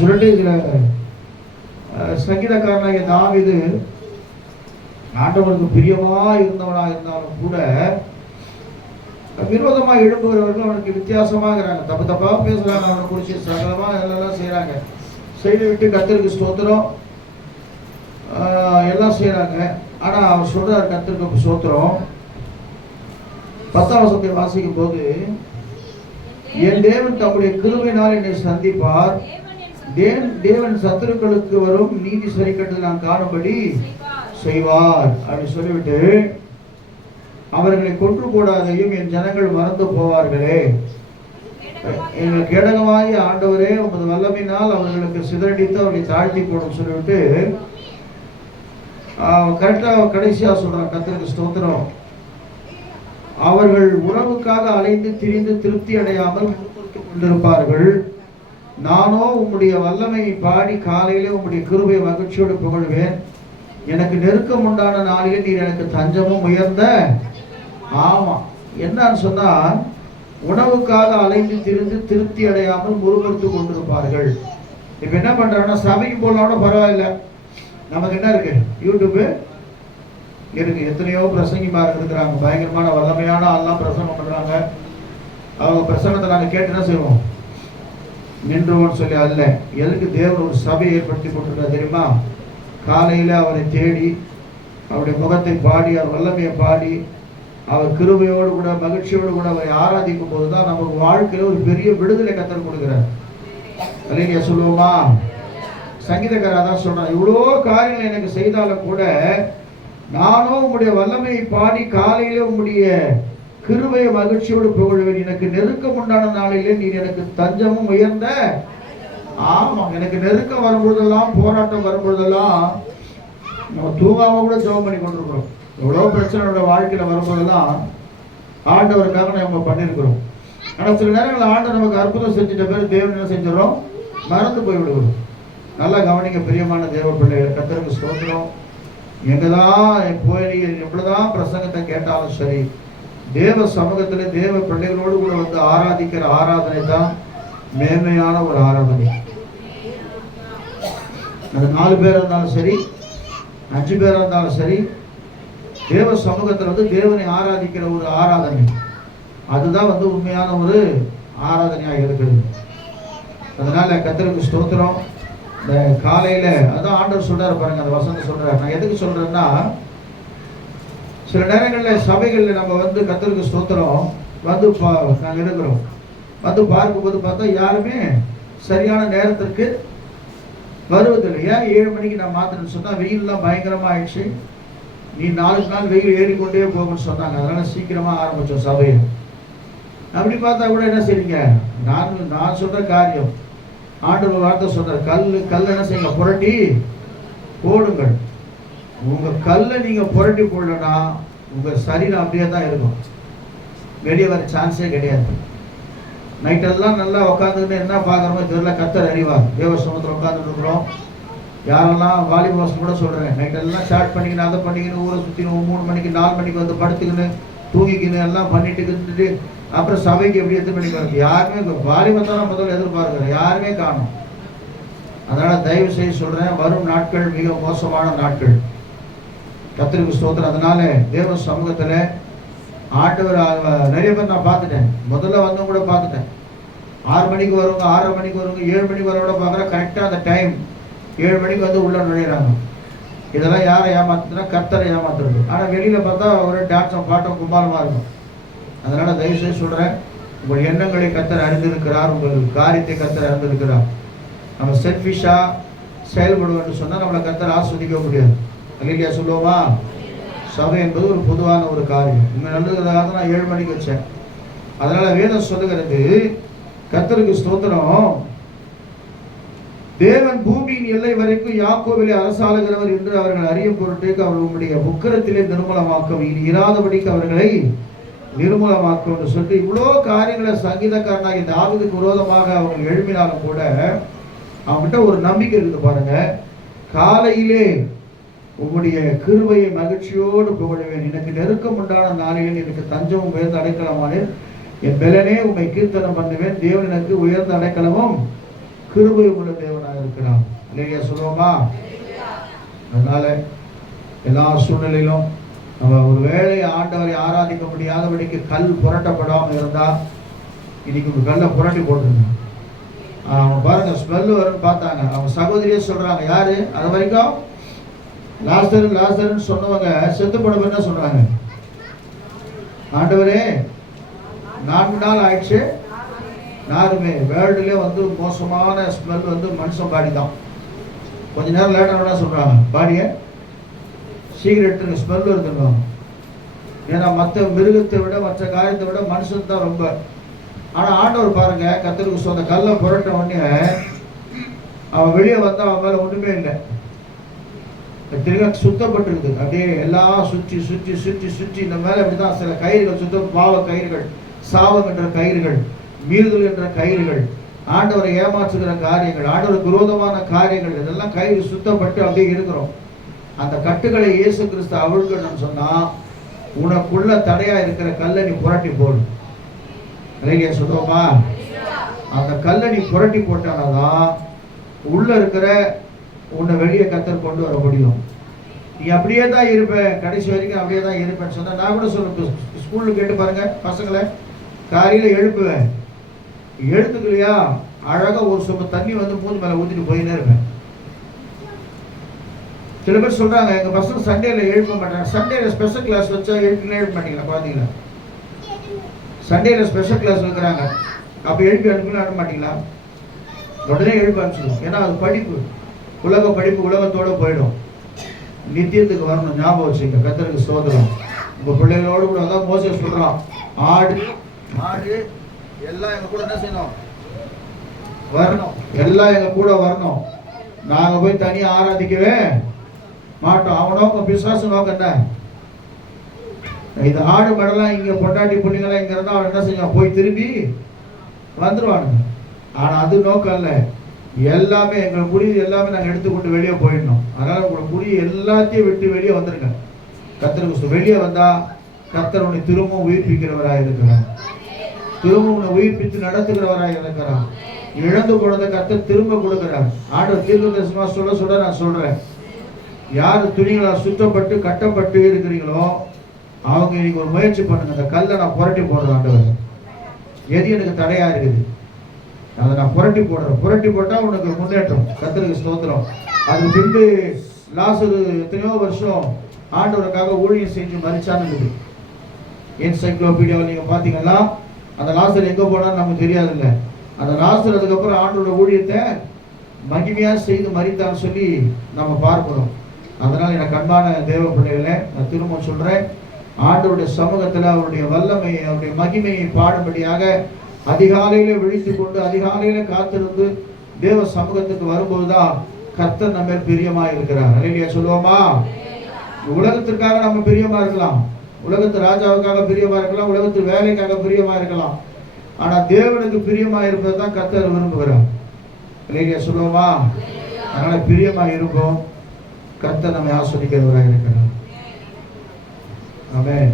சொல்லிட்டு இதுல சங்கீதக்காரனாகிய தாவீது ஆண்டவருக்கு பிரியமா இருந்தவனாக இருந்தாலும் கூட விரோதமாக எழும்புகிறவர்கள் அவனுக்கு வித்தியாசமாக இருக்கிறாங்க. தப்பு தப்பா பேசுறாங்க, அவனை குறிச்சு சகலமா எல்லாம் செய்யறாங்க. செய்து விட்டு கர்த்தருக்கு ஸ்தோத்திரம் எல்லாம் செய்யறாங்க. ஆனா அவர் சொல்றார் கர்த்தருக்கு ஸ்தோத்திரம். 10ஆம் வசனத்தை வாசிக்கும் போது, என் தேவன் தம்முடைய கிருபையினால் என்னை சந்திப்பார், தேவன் சத்துருக்களுக்கு வரும் நீதி சரி கட்டத்தில் நான் காணும்படி செய்வார் அப்படின்னு சொல்லிவிட்டு, அவர்களை கொன்று போடாதையும் என் ஜனங்கள் மறந்து போவார்களே, எங்கள் கேடகமாகி ஆண்டவரே உமது வல்லமையினால் அவர்களுக்கு சிதறடித்து அவர்களை தாழ்த்தி போடும் சொல்லிவிட்டு கரெக்டா கடைசியா சொல்றான் கர்த்தருக்கு ஸ்தோத்திரம். அவர்கள் உணவுக்காக அலைந்து திரிந்து திருப்தி அடையாமல் கொண்டிருப்பார்கள். நானோ உம்முடைய வல்லமையை பாடி காலையிலே உம்முடைய கிருபையை மகிழ்ச்சியோடு புகழ்வேன். எனக்கு நெருக்கம் உண்டான நாளிலே நீர் எனக்கு தஞ்சமும் உயர்ந்த. ஆமா, என்னன்னு சொன்னா, உணவுக்காக அலைந்து திரிந்து திருப்தி அடையாமல் முறுமுறுத்து கொண்டிருப்பார்கள். இப்ப என்ன பண்றாங்கன்னா, சபைக்கு போனாலும் பரவாயில்ல, நமக்கு என்ன இருக்கு, யூடியூப் இருக்கு, எத்தனையோ பிரசங்கிமார் இருக்கிறாங்க, பயங்கரமான வல்லமையான ஆள்லாம் பிரசங்கம் பண்றாங்க. அவங்க பிரசங்கத்தை நாங்கள் கேட்டு என்ன செய்வோம், நின்றுவோம்னு சொல்லி அல்ல. எதுக்கு தேவன் ஒரு சபையை ஏற்படுத்தி கொண்டிருக்கா தெரியுமா? காலையில அவரை தேடி அவருடைய முகத்தை பாடி அவர் வல்லமையை பாடி அவர் கிருபையோடு கூட மகிழ்ச்சியோடு கூட அவரை ஆராதிக்கும் போதுதான் நமக்கு வாழ்க்கையில ஒரு பெரிய விடுதலை கத்தர் கொடுக்கிறார். இல்லையா சொல்லுவோமா? சங்கீதக்காரர் அதான் சொல்றான், இவ்வளோ காரியங்கள் எனக்கு செய்தாலும் கூட நானும் உங்களுடைய வல்லமையை பாடி காலையில உங்களுடைய கிருபையை மகிழ்ச்சியோடு புகழ்வேன். எனக்கு நெருக்கம் உண்டான நாளிலே நீர் எனக்கு தஞ்சமும் உயர்ந்த. ஆமா, எனக்கு நெருக்கம் வரும்பொழுதெல்லாம், போராட்டம் வரும்பொழுதெல்லாம் நம்ம தூங்காம கூட ஜெபம் பண்ணி கொண்டிருக்கிறோம். எவ்வளோ பிரச்சனையோட வாழ்க்கையில வரும்போதெல்லாம் ஆண்டவருக்காக நம்ம பண்ணியிருக்கிறோம். ஆனால் சில நேரங்களில் ஆண்டவர் நமக்கு அற்புதம் செஞ்சுட்ட பேர் தேவன் என்ன செஞ்சிடறோம், மறந்து போய் விடுவோம். நல்லா கவனிக்க பிரியமான தேவ பிள்ளைகள், கர்த்தருக்கு ஸ்தோத்திரம். எங்கதான் போய் எவ்வளவுதான் பிரசங்கத்தை கேட்டாலும் சரி, தேவ சமூகத்துல தேவ பிள்ளைகளோடு கூட வந்து ஆராதிக்கிற ஆராதனை தான் மேன்மையான ஒரு ஆராதனை. அது 4 பேர் இருந்தாலும் சரி, 5 பேர் இருந்தாலும் சரி, தேவ சமூகத்துல வந்து தேவனை ஆராதிக்கிற ஒரு ஆராதனை, அதுதான் வந்து உண்மையான ஒரு ஆராதனையாக இருக்குது. அதனால கர்த்தருக்கு ஸ்தோத்திரம். இந்த காலையில அதான் ஆண்டவர் சொல்றாரு பாருங்க, அந்த வசனம் சொல்றாரு. நான் எதுக்கு சொல்றேன்னா, சில நேரங்களில் சபைகளில் நம்ம வந்து கர்த்தருக்கு ஸ்தோத்திரம் வந்து நாங்கள் இருக்கிறோம், வந்து பார்க்கும்போது பார்த்தா யாருமே சரியான நேரத்திற்கு வருவதில்லை. ஏன் 7 மணிக்கு நான் மாத்திரன்னு சொன்னால், வெயிலெலாம் பயங்கரமாக ஆயிடுச்சு, நீ 4 நாள் வெயில் ஏறிக்கொண்டே போகும்னு சொன்னாங்க. அதனால சீக்கிரமாக ஆரம்பித்தோம் சபையை. அப்படி பார்த்தா கூட என்ன செய்றீங்க, நான் சொல்கிற காரியம் ஆண்டவர் வார்த்தை சொல்றார், கல் என்ன செய்யுங்க, புரட்டி போடுங்கள். உங்க கல்லை நீங்க புரட்டி போடலன்னா உங்க சரீரம் அப்படியே தான் இருக்கும், வெளியே வர சான்ஸே கிடையாது. நைட்டெல்லாம் நல்லா உட்காந்துக்கிட்டு என்ன பார்க்குறோமோ தெரியல, கர்த்தர் அறிவார். தேவ சமூகத்தில் உட்காந்துட்டு இருக்கிறோம். யாரெல்லாம் வாலிபாஸ் கூட சொல்றேன், நைட்டெல்லாம் ஸ்டார்ட் பண்ணிக்கின்னு அதை பண்ணிக்கின்னு ஊரை சுற்றினோம், 3 மணிக்கு 4 மணிக்கு வந்து படுத்துக்கின்னு தூங்கிக்கின்னு எல்லாம் பண்ணிட்டு இருந்துட்டு அப்புறம் சபைக்கு எப்படி எத்தனை மணிக்கு வருது, யாருமே வாலிபம் தான் முதல்ல எதிர்பார்க்கிறேன், யாருமே காணும். அதனால தயவு செய்து சொல்றேன், வரும் நாட்கள் மிக மோசமான நாட்கள். கர்த்தருக்கு ஸ்தோத்திரம். அதனால தேவ சமூகத்துல ஆண்டவர் நிறைய பேர் நான் பார்த்துட்டேன், முதல்ல வந்து கூட பார்த்துட்டேன். 6 மணிக்கு வருவாங்க, 6:30 மணிக்கு வருவாங்க, 7 மணிக்கு வரவோட பார்க்குறேன். கரெக்டாக அந்த டைம் 7 மணிக்கு வந்து உள்ள நுழையிறாங்க. இதெல்லாம் யாரை ஏமாத்துனா, கர்த்தரை ஏமாத்துறது. ஆனால் வெளியில பார்த்தா ஒரு டான்ஸும் பாட்டும் கும்பாலமா இருக்கும். அதனால தயவுசெய்து சொல்றேன், உங்கள் எண்ணங்களை கர்த்தர் அறிந்திருக்கிறார், உங்கள் காரியத்தை கர்த்தர் அறிந்திருக்கிறார். நம்ம செல்ஃபிஷா செயல்படுவோம்னு சொன்னா நம்மளை கர்த்தர் ஆஸ்வதிக்க முடியாது. இல்லையா சொல்லுவோமா? சபை என்பது ஒரு பொதுவான ஒரு காரியம். உண்மை நல்லதுக்காக நான் 7 மணிக்கு வச்சேன். அதனால வேதம் சொல்லுகிறது, கர்த்தருக்கு ஸ்தோத்திரம், தேவன் பூமியின் எல்லை வரைக்கும் யாக்கோபிலே அரசாளுகிறவர் என்று அவர்கள் அறியும் பொருட்டுக்கு அவர் உம்முடைய உக்கிரத்திலே நிர்மூலமாக்கும், இனி இராதபடிக்கு அவர்களை நிர்மூலமாக்கும் என்று சொல்லிட்டு இவ்வளோ காரியங்களை சங்கீதக்காரனாகி தாவீதுக்கு விரோதமாக அவங்க எழுப்பினாலும் கூட அவங்ககிட்ட ஒரு நம்பிக்கை இருக்குது பாருங்க. காலையிலே உம்முடைய கிருபையை மகிழ்ச்சியோடு புகழுவேன், எனக்கு நெருக்கம் உண்டான நாளில் எனக்கு தஞ்சமும் உயர்ந்த அடைக்கலமானேன், என் பெலனே உம்மை கீர்த்தனம் பண்ணுவேன், தேவன் எனக்கு உயர்ந்த அடைக்கலமும் கிருபை உள்ள தேவனாக இருக்கிறார். இல்லையா சொல்லுவோமா? அதனால எல்லா சூழ்நிலையிலும் நம்ம ஒரு வேளை ஆண்டவரை ஆராதிக்க முடியாதபடிக்கு கல் புரட்டப்படாமல் இருந்தா இன்னைக்கு ஒரு கல்லை புரட்டி போட்டுருங்க. அவங்க பாருங்க ஸ்மெல் வரும்னு பார்த்தாங்க. அவங்க சகோதரியே சொல்றாங்க, யாரு அது வரைக்கும் லாஸ்டர்னு சொன்னவங்க செத்து போனவங்க என்ன சொல்றாங்க, ஆண்டவரே 4 நாள் ஆயிடுச்சு. யாருமே வேர்ல்டுலேயே வந்து மோசமான ஸ்மெல் வந்து மனுஷன் பாடி தான். கொஞ்ச நேரம் லேட்டாக சொல்றாங்க, பாடியை சீக்கிரட்டு ஸ்மெல் வருதுங்க. ஏன்னா மற்ற மிருகத்தை விட மற்ற காரியத்தை விட மனுஷன் தான் ரொம்ப. ஆனால் ஆண்டவர் பாருங்க, கர்த்தருக்கு சொந்த கல்லை புரட்ட உடனே அவன் வெளியே வந்தா அவன் மேலே ஒன்றுமே இல்லை. திரும்ப சுத்தப்பட்டிருக்குது. அப்படியே எல்லாம் சுற்றி சுற்றி சுற்றி சுற்றி இந்த மேலே அப்படிதான் சில கயிறுகள் சுத்தம், பாவ கயிறுகள், சாவம் என்ற கயிறுகள், மீறுதல் என்ற கயிறுகள், ஆண்டவரை ஏமாற்றுகிற காரியங்கள், ஆண்டவருக்கு விரோதமான காரியங்கள், இதெல்லாம் கயிறு சுத்தப்பட்டு அப்படியே இருக்கிறோம். அந்த கட்டுகளை இயேசு கிறிஸ்து அவிழ்க்கணும்னு சொன்னா உனக்குள்ள தடையா இருக்கிற கல்லை நீ புரட்டி போடு. இல்லையா சொல்லுவோமா? அந்த கல்லை நீ புரட்டி போட்டால்தான் உள்ள இருக்கிற உன்னை வெளியே கர்த்தர் கொண்டு வர முடியும். நீ அப்படியே தான் இருப்பேன், கடைசி வரைக்கும் அப்படியே தான் இருப்பேன்னு சொன்னா நான் கூட சொல்லுவேன். ஸ்கூலில் கேட்டு பாருங்க, பசங்களை காலையில் எழுப்புவேன், எழுத்துக்கலையா அழகா ஒரு சொம்பு தண்ணி வந்து மூஞ்சி மேலே ஊற்றிட்டு போயின்னே இருப்பேன். சில பேர் சொல்றாங்க, எங்க பசங்க சண்டேல எழுப்ப மாட்டாங்க. சண்டேல ஸ்பெஷல் கிளாஸ் வச்சா எழுப்ப மாட்டீங்களா? பாத்தீங்களா, சண்டேல ஸ்பெஷல் கிளாஸ் வைக்கிறாங்க, அப்ப எழுப்பி அனுப்ப மாட்டீங்களா? உடனே எழுப்ப அனுப்பிச்சிடும். ஏன்னா அது படிப்பு, உலக படிப்பு உலகத்தோட போயிடும். நித்தியத்துக்கு வரணும், ஞாபகம் வச்சுங்க. கர்த்தருக்கு ஸ்தோத்திரம். உங்க பிள்ளைகளோடு கூட தான் மோசே சொல்றான், ஆடு மாடு எல்லாம் எங்க கூட என்ன செய்யணும்? வரணும். எல்லாம் எங்க கூட வரணும். நாங்க போய் தனியா ஆராதிக்கவே மாட்டோம். அவன் நோக்கம், பிசாசு நோக்கம் என்ன? இது ஆடு மாடெல்லாம் இங்க பொண்டாட்டி புண்ணிங்கெல்லாம் இங்க இருந்தா அவன் என்ன செய்வான்? போய் திரும்பி வந்துருவானுங்க. ஆனா அது நோக்கம் இல்லை. எல்லாமே எங்களுக்கு முடிவு எல்லாமே நாங்கள் எடுத்துக்கொண்டு வெளியே போயிடணும். அதனால உங்களுக்கு முடிவு எல்லாத்தையும் விட்டு வெளியே வந்துருங்க. கர்த்தருக்கு வெளியே வந்தா கர்த்தர் உன்னை திரும்பவும் உயிர்ப்பிக்கிறவராக இருக்கிறார். திரும்ப உன்னை உயிர்ப்பித்து நடத்துகிறவராக இருக்கிறார். இழந்து போனதை கர்த்தர் திரும்ப கொடுக்கிறார். ஆண்டவர் தீர்க்கதரிசனமா சொல்ல நான் சொல்றேன், யாரு துணிகளால் சுத்தப்பட்டு கட்டப்பட்டு இருக்கிறீங்களோ அவங்க இன்னைக்கு ஒரு முயற்சி பண்ணுங்க. அந்த கல்லை நான் புரட்டி போடுறேன். ஆண்டவர் எது எனக்கு தடையா இருக்குது அதை நான் புரட்டி போடுறேன். புரட்டி போட்டா உனக்கு முன்னேற்றம். கர்த்தருக்கு ஸ்தோத்திரம். அது பின்பு லாசரு எத்தனையோ வருஷம் ஆண்டவருக்காக ஊழியம் செஞ்சு மரிச்சான்னு என்சைக்ளோபீடியாவில் நீங்க பாத்தீங்கன்னா அந்த லாசர் எங்க போனான்னு நமக்கு தெரியாது இல்லை. அந்த லாசர் அதுக்கப்புறம் ஆண்டோட ஊழியத்தை மகிமையா செய்து மரித்தான்னு சொல்லி நம்ம பார்க்கிறோம். அதனால எனக்கு அன்பான தேவ பிள்ளைகளை நான் திரும்ப சொல்றேன், ஆண்டவருடைய சமூகத்தில் அவருடைய வல்லமையை அவருடைய மகிமையை பாடும்படியாக அதிகாலையில விழித்து கொண்டு அதிகாலையில காத்திருந்து தேவ சமூகத்துக்கு வரும்போதுதான் கர்த்தர் நம்ம பிரியமா இருக்கிறார். அல்லேலூயா சொல்லுவோமா? உலகத்திற்காக நம்ம பிரியமா இருக்கலாம், உலகத்து ராஜாவுக்காக பிரியமா இருக்கலாம், உலகத்து வேலைக்காக பிரியமா இருக்கலாம். ஆனா தேவனுக்கு பிரியமா இருப்பது தான் கர்த்தர் விரும்புகிறார். அல்லேலூயா சொல்லுவோமா? அதனால பிரியமா இருப்போம். கர்த்தர் நம்மை ஆசீர்வதிக்கிறவராக இருக்கிறார். ஆமென்.